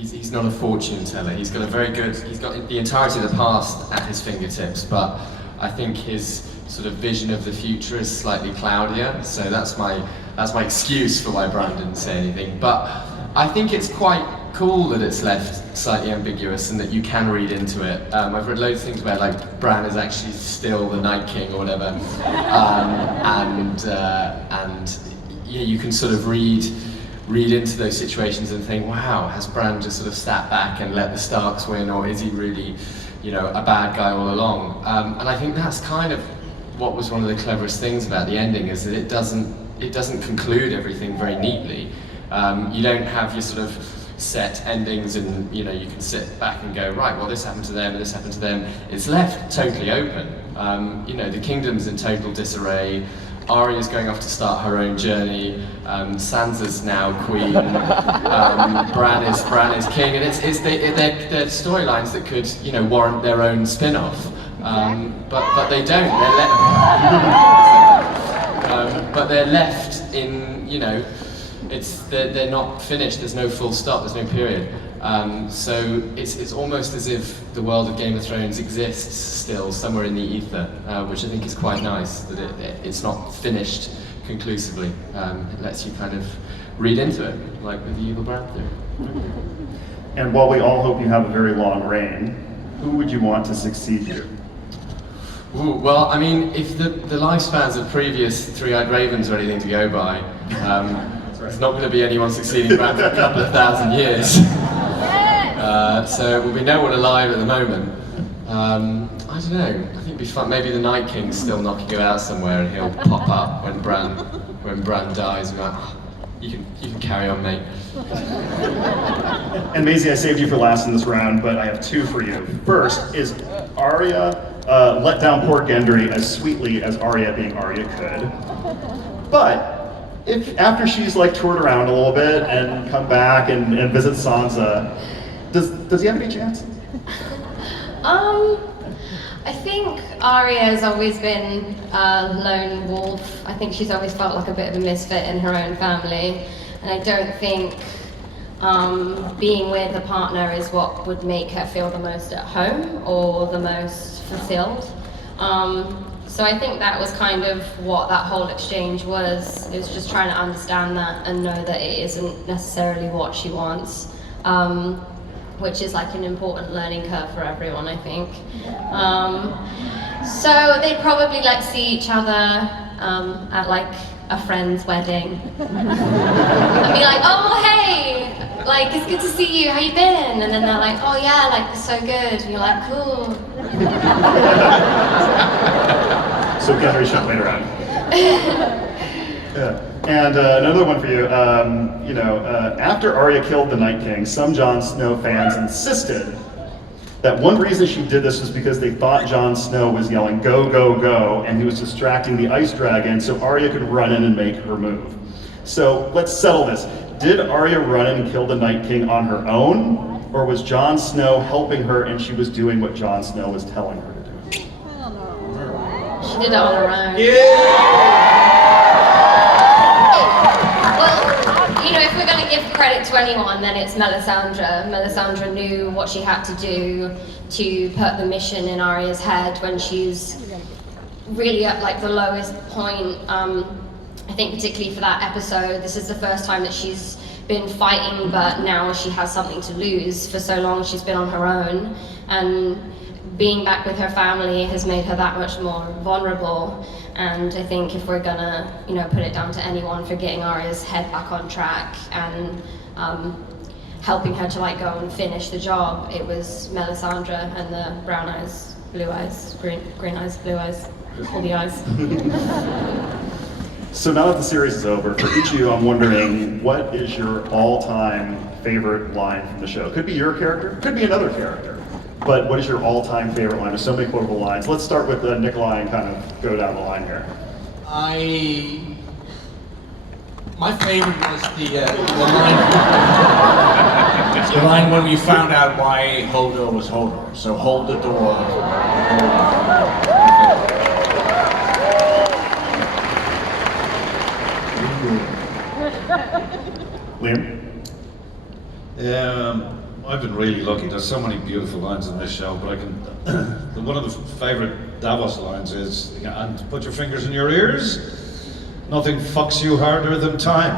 he's not a fortune teller. He's got the entirety of the past at his fingertips, but I think his sort of vision of the future is slightly cloudier. So that's my excuse for why Bran didn't say anything. But I think it's quite cool that it's left slightly ambiguous and that you can read into it. I've read loads of things about like Bran is actually still the Night King or whatever, and yeah, you can sort of read into those situations and think, wow, has Bran just sort of sat back and let the Starks win, or is he really, you know, a bad guy all along? And I think that's kind of what was one of the cleverest things about the ending, is that it doesn't conclude everything very neatly. You don't have your sort of set endings and, you know, you can sit back and go, right, well, this happened to them, this happened to them. It's left totally open. You know, the kingdom's in total disarray. Arya's going off to start her own journey. Sansa's now queen. Bran is king, and they're storylines that could, you know, warrant their own spin-off. But they don't. But they're left in, you know, they're not finished. There's no full stop. There's no period. So it's almost as if the world of Game of Thrones exists still somewhere in the ether, which I think is quite nice, that it's not finished conclusively. It lets you kind of read into it, like with the Evil Bran theory. And while we all hope you have a very long reign, who would you want to succeed you? Ooh, well, I mean, if the lifespans of previous Three-Eyed Ravens are anything to go by, there's not going to be anyone succeeding Bran for a couple of thousand years. So we'll be no one alive at the moment. I don't know. I think it'd be fun. Maybe the Night King's still knocking you out somewhere, and he'll pop up when Bran dies. And be like, oh, you can carry on, mate. And Maisie, I saved you for last in this round, but I have two for you. First, is Arya let down poor Gendry as sweetly as Arya being Arya could? But if after she's like toured around a little bit and come back and visit Sansa, does he have any chance? I think Arya has always been a lone wolf. I think she's always felt like a bit of a misfit in her own family, and I don't think being with a partner is what would make her feel the most at home or the most fulfilled. So I think that was kind of what that whole exchange was. It was just trying to understand that and know that it isn't necessarily what she wants, which is like an important learning curve for everyone, I think. So they'd probably like see each other at like a friend's wedding and be like, oh, hey, like, it's good to see you, how you been? And then they're like, oh yeah, like, so good. And you're like, cool. So Gendry shot later on. Yeah. And another one for you. After Arya killed the Night King, some Jon Snow fans insisted that one reason she did this was because they thought Jon Snow was yelling, go, go, go, and he was distracting the Ice Dragon so Arya could run in and make her move. So let's settle this. Did Arya run in and kill the Night King on her own, or was Jon Snow helping her and she was doing what Jon Snow was telling her to do? She did it on her own. Well, you know, if we're going to give credit to anyone, then it's Melisandre. Melisandre knew what she had to do to put the mission in Arya's head when she's really at like the lowest point. I think particularly for that episode, this is the first time that she's been fighting, but now she has something to lose. For so long she's been on her own, and being back with her family has made her that much more vulnerable. And I think if we're gonna, you know, put it down to anyone for getting Arya's head back on track and helping her to like go and finish the job, it was Melisandre and the brown eyes, blue eyes, green eyes, blue eyes, all the eyes. So now that the series is over, for each of you, I'm wondering, what is your all-time favorite line from the show? Could be your character, could be another character, but what is your all-time favorite line? There's so many quotable lines. Let's start with Nikolaj and kind of go down the line here. My favorite was the line when we found out why Hodor was Hodor. So hold the door. Liam? I've been really lucky. There's so many beautiful lines in this show, but I can. One of the favourite Davos lines is, "And put your fingers in your ears. Nothing fucks you harder than time."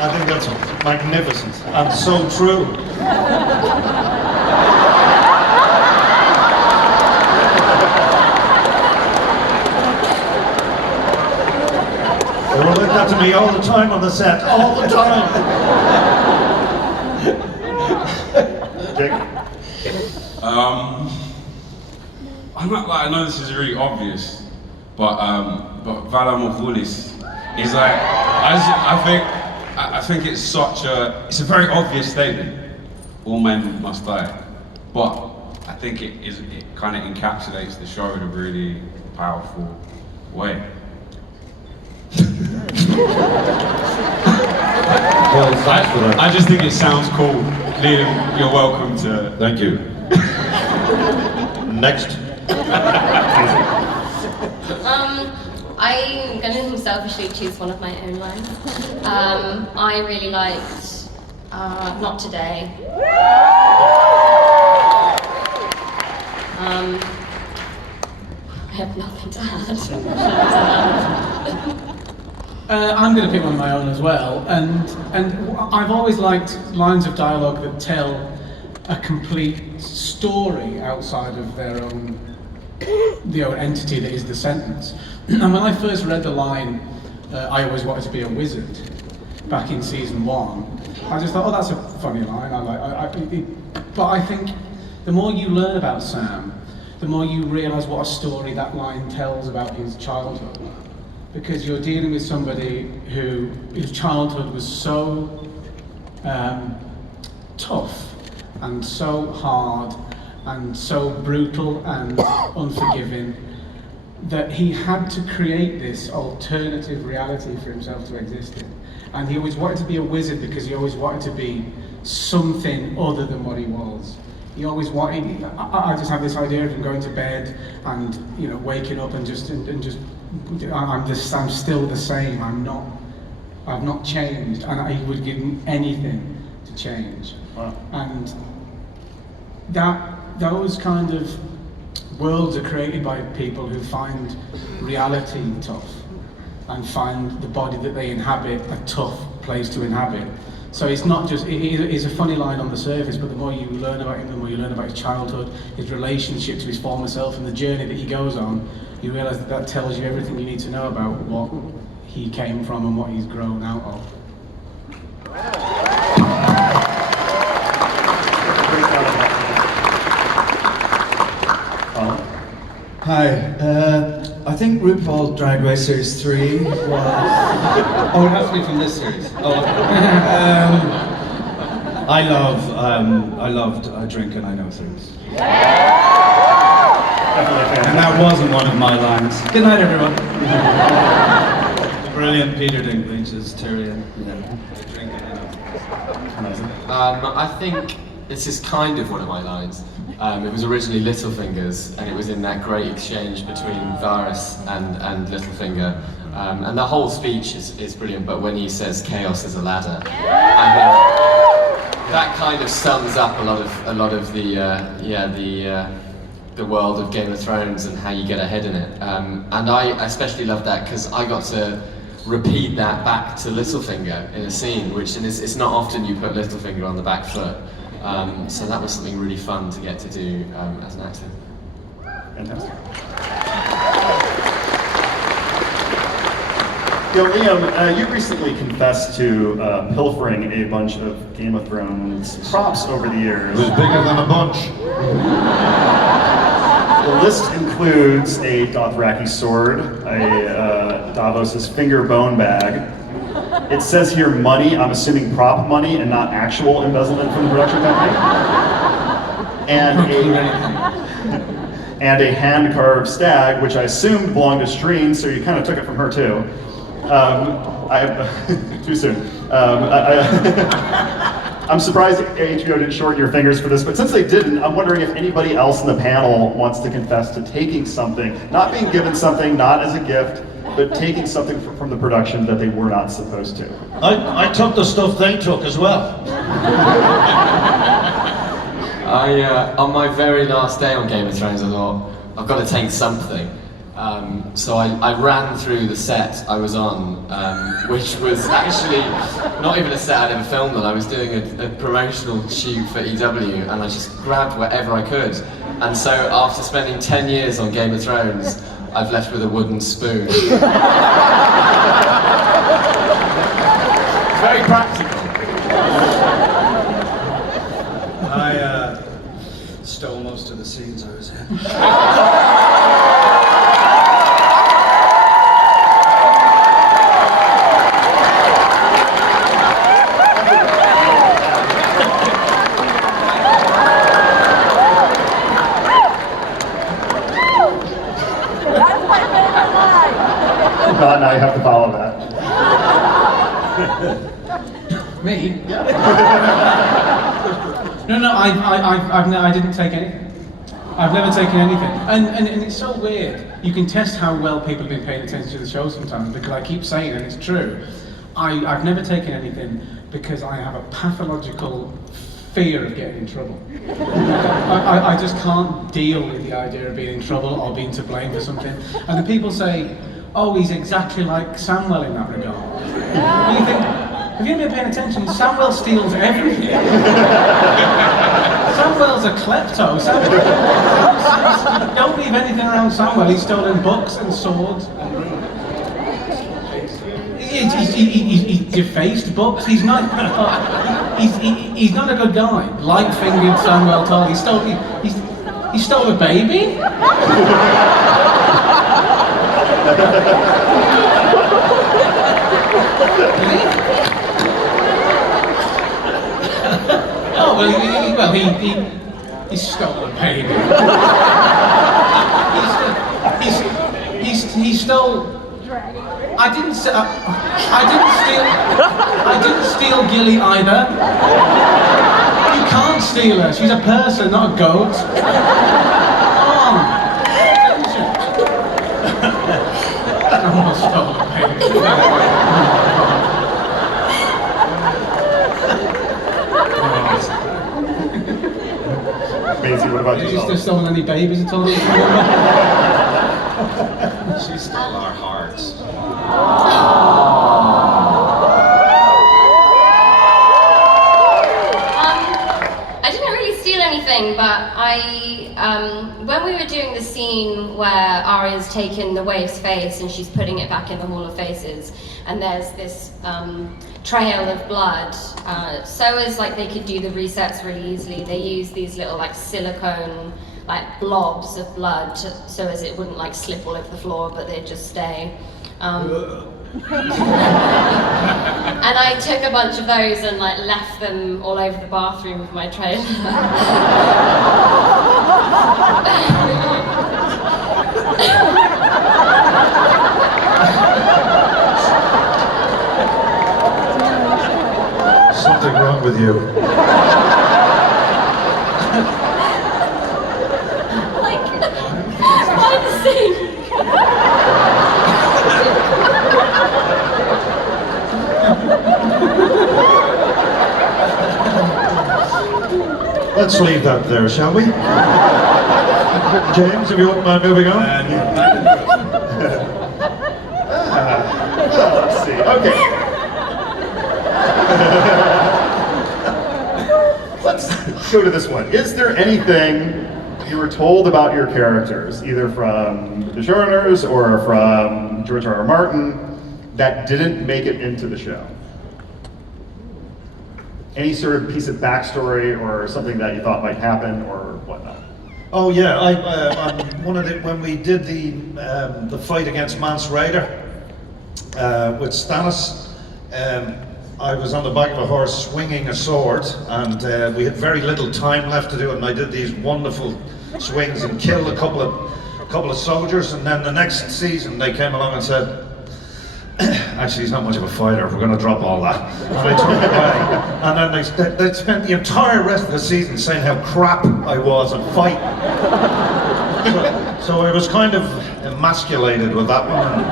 I think that's magnificent and so true. They were like that to me all the time on the set, all the time. Jake? I'm not like, I know this is really obvious, but Vala Morghulis is like, I think it's it's a very obvious statement. All men must die, but I think it kind of encapsulates the show in a really powerful way. Well, thanks for that. I just think it sounds cool. Liam, you're welcome to. Thank you. Next. I'm going to selfishly choose one of my own lines. I really liked Not Today. I have nothing to add. I'm going to pick one of my own as well, and I've always liked lines of dialogue that tell a complete story outside of their own, the own entity that is the sentence. And when I first read the line, "I always wanted to be a wizard," back in season 1, I just thought, oh, that's a funny line. But I think the more you learn about Sam, the more you realise what a story that line tells about his childhood. Because you're dealing with somebody whose childhood was so tough and so hard and so brutal and unforgiving that he had to create this alternative reality for himself to exist in. And he always wanted to be a wizard because he always wanted to be something other than what he was. He always wanted, I just have this idea of him going to bed and, you know, waking up and just I'm still the same. I've not changed, and he would give him anything to change. Wow. And those kind of worlds are created by people who find reality tough and find the body that they inhabit a tough place to inhabit. So it's not just, it's a funny line on the surface, but the more you learn about him, the more you learn about his childhood, his relationship to his former self, and the journey that he goes on, you realise that tells you everything you need to know about what he came from and what he's grown out of. Hi, I think RuPaul Drag Race Series 3 was... Oh, it has to be from this series. Oh, I loved I Drink and I Know Things. And that wasn't one of my lines. Good night, everyone. Brilliant Peter Dinklage as Tyrion. Yeah. I Drink and I Know Things. I think this is kind of one of my lines. It was originally Littlefinger's, and it was in that great exchange between Varys and Littlefinger. And the whole speech is brilliant, but when he says chaos is a ladder, I think that kind of sums up a lot of the world of Game of Thrones and how you get ahead in it. And I especially love that because I got to repeat that back to Littlefinger in a scene, and it's not often you put Littlefinger on the back foot. So that was something really fun to get to do as an actor. Fantastic. Liam, you recently confessed to pilfering a bunch of Game of Thrones props over the years. It was bigger than a bunch. The list includes a Dothraki sword, a Davos's finger bone bag. It says here money, I'm assuming prop money and not actual embezzlement from the production company. And a hand-carved stag, which I assumed belonged to Streen, so you kind of took it from her too. Too soon. I'm surprised HBO didn't shorten your fingers for this, but since they didn't, I'm wondering if anybody else in the panel wants to confess to taking something, not being given something, not as a gift, but taking something from the production that they were not supposed to. I took the stuff they took as well. On my very last day on Game of Thrones, I thought, I've got to take something. So I ran through the set I was on, which was actually not even a set I'd ever filmed on. I was doing a promotional shoot for EW, and I just grabbed whatever I could. And so after spending 10 years on Game of Thrones, I've left with a wooden spoon. Very practical. I stole most of the scenes I was in. Now you have to follow that. Me? No, I didn't take anything. I've never taken anything. And it's so weird. You can test how well people have been paying attention to the show sometimes, because I keep saying, and it's true, I've never taken anything because I have a pathological fear of getting in trouble. I just can't deal with the idea of being in trouble or being to blame for something. And the people say, oh, he's exactly like Samwell in that regard. And you think, have you ever been paying attention? Samwell steals everything. Samwell's a klepto. Don't leave anything around Samwell. He's stolen books and swords. He's defaced books. He's not a good guy. Light-fingered Samwell Toll. He stole a baby. Oh well, he stole a baby. He stole. I didn't steal Gilly either. You can't steal her. She's a person, not a goat. I almost stole a baby. Maisie, what about Did you yourself? still stolen any babies at all? She stole our hearts. I didn't really steal anything, but when we were doing the scene where Arya's taken the waif's face and she's putting it back in the Hall of Faces, and there's this trail of blood, so as like they could do the resets really easily, they use these little like silicone like blobs of blood so as it wouldn't like slip all over the floor, but they'd just stay. And I took a bunch of those and like left them all over the bathroom of my trailer. Something wrong with you. Like, why the scene? Let's leave that there, shall we? James, if you wouldn't mind moving on. Let's see. Okay. Let's go to this one. Is there anything you were told about your characters, either from the showrunners or from George R.R. Martin, that didn't make it into the show? Any sort of piece of backstory or something that you thought might happen or whatnot? Oh yeah, when we did the fight against Mance Rayder with Stannis, I was on the back of a horse swinging a sword, and we had very little time left to do it, and I did these wonderful swings and killed a couple of soldiers, and then the next season they came along and said, actually he's not much of a fighter, we're going to drop all that. And I took it away. And then they spent the entire rest of the season saying how crap I was at fighting. So I was kind of emasculated with that one,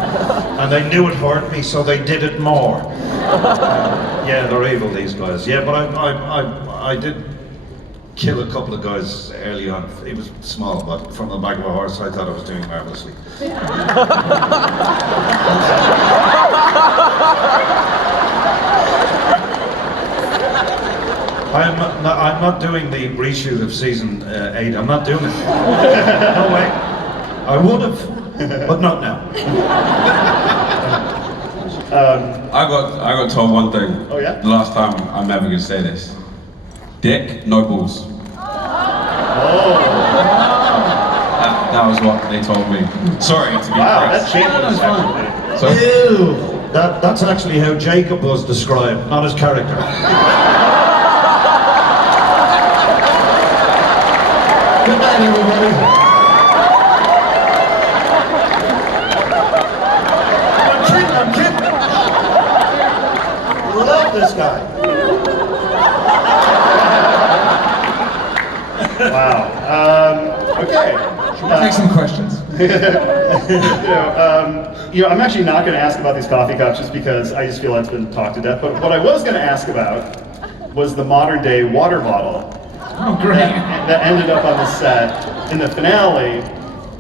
and they knew it hurt me, so they did it more. Yeah, they're evil, these guys. Yeah, but I did kill a couple of guys early on. It was small, but from the back of a horse, I thought I was doing marvelously. I'm not doing the reshoot of season 8. I'm not doing it. No way. I would have, but not now. I got told one thing. Oh, yeah? The last time, I'm never gonna say this. Dick, no balls. Oh. That was what they told me. Sorry to be Wow, that pressed. changes actually. So, Ew. That's actually how Jacob was described, not his character. Good night, everybody. I'm kidding. Love this guy. Wow. Okay. Should we take some questions? I'm actually not going to ask about these coffee cups just because I just feel that's been talked to death. But what I was going to ask about was the modern day water bottle. Oh, great. That ended up on the set in the finale,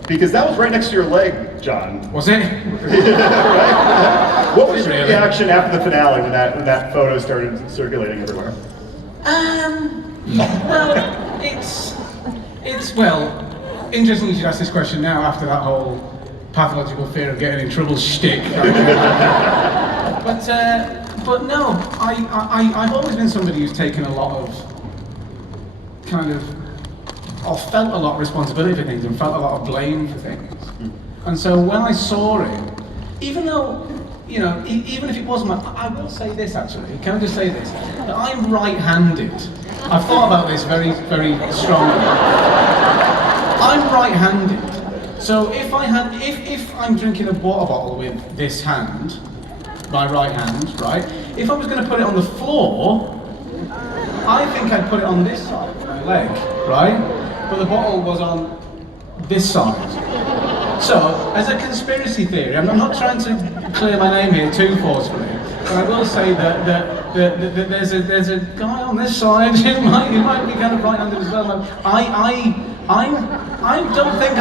because that was right next to your leg, John. Was it? Right? What was your Really? reaction after the finale when that photo started circulating everywhere? Well, it's well, interesting you should ask this question now after that whole pathological fear of getting in trouble shtick. But no, I've always been somebody who's taken a lot of or felt a lot of responsibility for things and felt a lot of blame for things. And so when I saw it, even though, even if it wasn't I will say this actually, can I just say this? That I'm right-handed. I've thought about this very, very strongly. I'm right-handed. So if I'm drinking a water bottle with this hand, my right hand, right? If I was going to put it on the floor, I think I'd put it on this side of my leg, right? But the bottle was on this side. So, as a conspiracy theory, I'm not trying to clear my name here too forcefully, but I will say that there's a guy on this side who might be kind of right-handed as well. I don't think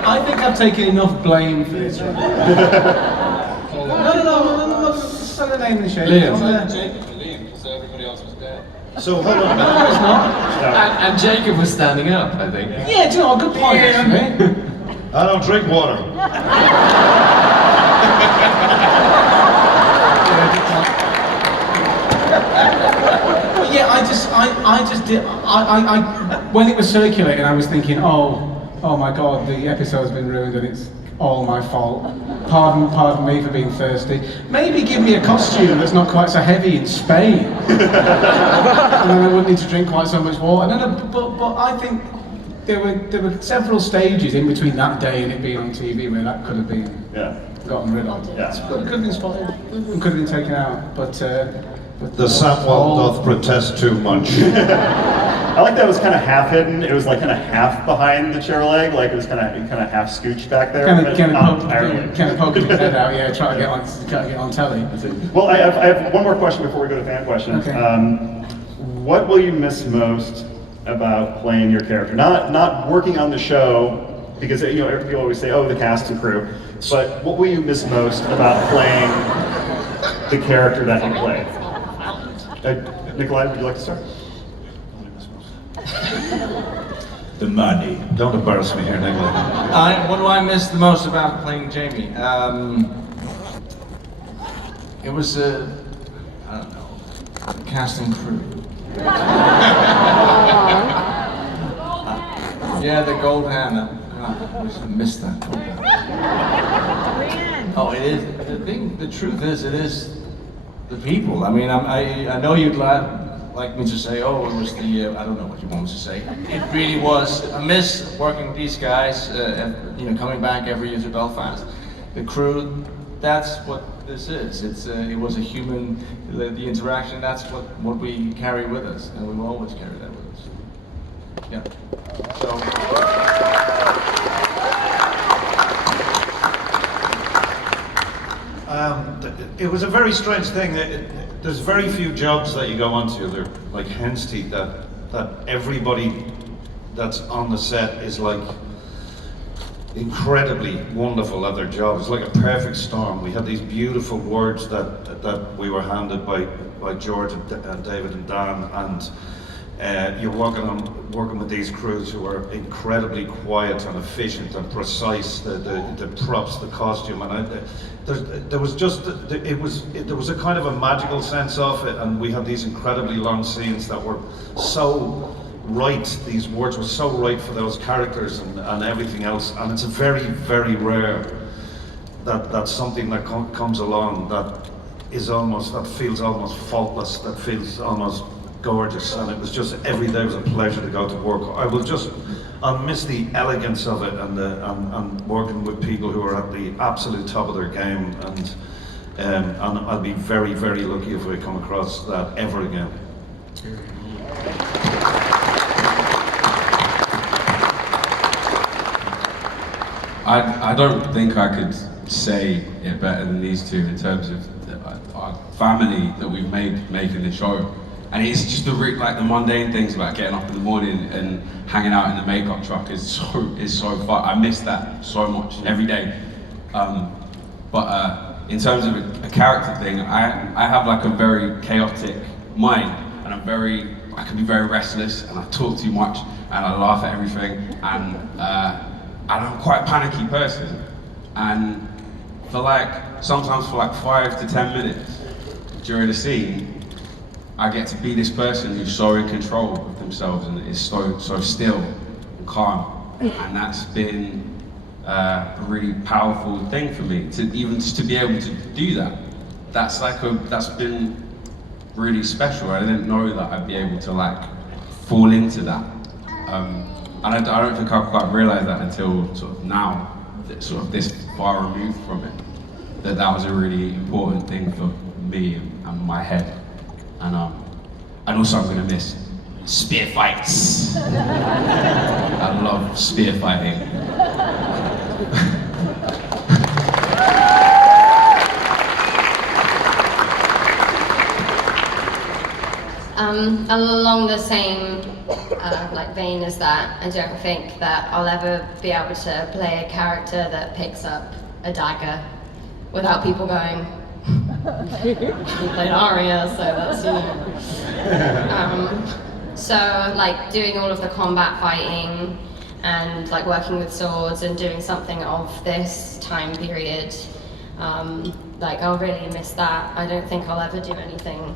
I think I've taken enough blame for this. Right? No, say the name and shame. Liam, so everybody else was dead. So hold on a minute. No, it's not. And Jacob was standing up, I think. Yeah, do you know a good point actually? I don't drink water. But yeah, I just did. When it was circulating, I was thinking, oh my God, the episode's been ruined and it's all my fault. Pardon me for being thirsty. Maybe give me a costume that's not quite so heavy in Spain, and then I wouldn't need to drink quite so much water. But I think there were several stages in between that day and it being on TV where that could have been gotten rid of. Yeah. It could have been spotted, and could have been taken out, but The Samwell doth protest too much. I like that it was kind of half hidden. It was like kind of half behind the chair leg, like it was kind of half scooched back there. Kind but of not entirely. poking his head out, yeah, trying to get on telly. Well, I have one more question before we go to fan questions. Okay. What will you miss most about playing your character? Not working on the show, because people always say, oh, the cast and crew. But what will you miss most about playing the character that you play? Nikolaj, would you like to start? The money. Don't embarrass me here, Nikolaj. What do I miss the most about playing Jamie? It was I don't know, the cast and crew. Yeah, the gold hand. I just missed that. Oh, it is. The truth is, it is the people. I mean, I know you'd like me to say, oh, it was the, I don't know what you want me to say. It really was. I miss working with these guys, coming back every year to Belfast. The crew, that's what this is. It was a human, the interaction, that's what we carry with us, and we will always carry that with us. Yeah. So. it was a very strange thing. There's very few jobs that you go onto, they're like Hempstead, that everybody that's on the set is like incredibly wonderful at their job. It's like a perfect storm. We had these beautiful words that we were handed by George and David and Dan, and you're working with these crews who are incredibly quiet and efficient and precise. The props, the costume, and there was a kind of a magical sense of it, and we had these incredibly long scenes that were so right. These words were so right for those characters and everything else, and it's very, very rare that something that comes along that feels almost faultless, that feels almost gorgeous. And it was just, every day was a pleasure to go to work. I'll miss the elegance of it and working with people who are at the absolute top of their game, and I'll be very, very lucky if we come across that ever again. I don't think I could say it better than these two in terms of our family that we've made making the show. And it's just the mundane things about getting up in the morning and hanging out in the makeup truck is so fun. I miss that so much every day. But in terms of a character thing, I have like a very chaotic mind, and I can be very restless, and I talk too much, and I laugh at everything, and I'm quite a panicky person. And sometimes for 5 to 10 minutes during a scene, I get to be this person who's so in control of themselves and is so still and calm, and that's been a really powerful thing for me to be able to do that. That's been really special. I didn't know that I'd be able to fall into that, and I don't think I quite realised that until sort of now, sort of this far removed from it, that was a really important thing for me and my head. And also I'm going to miss spear fights. I love spear fighting. Along the same vein as that, I don't think that I'll ever be able to play a character that picks up a dagger without people going, "You played Arya, so that's, So doing all of the combat fighting and working with swords and doing something of this time period, I'll really miss that. I don't think I'll ever do anything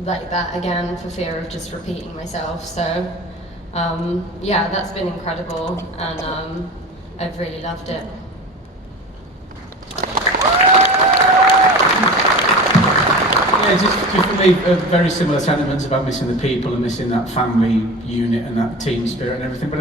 like that again for fear of just repeating myself. So yeah, that's been incredible, and I've really loved it. Yeah, just for me, very similar sentiments about missing the people and missing that family unit and that team spirit and everything. But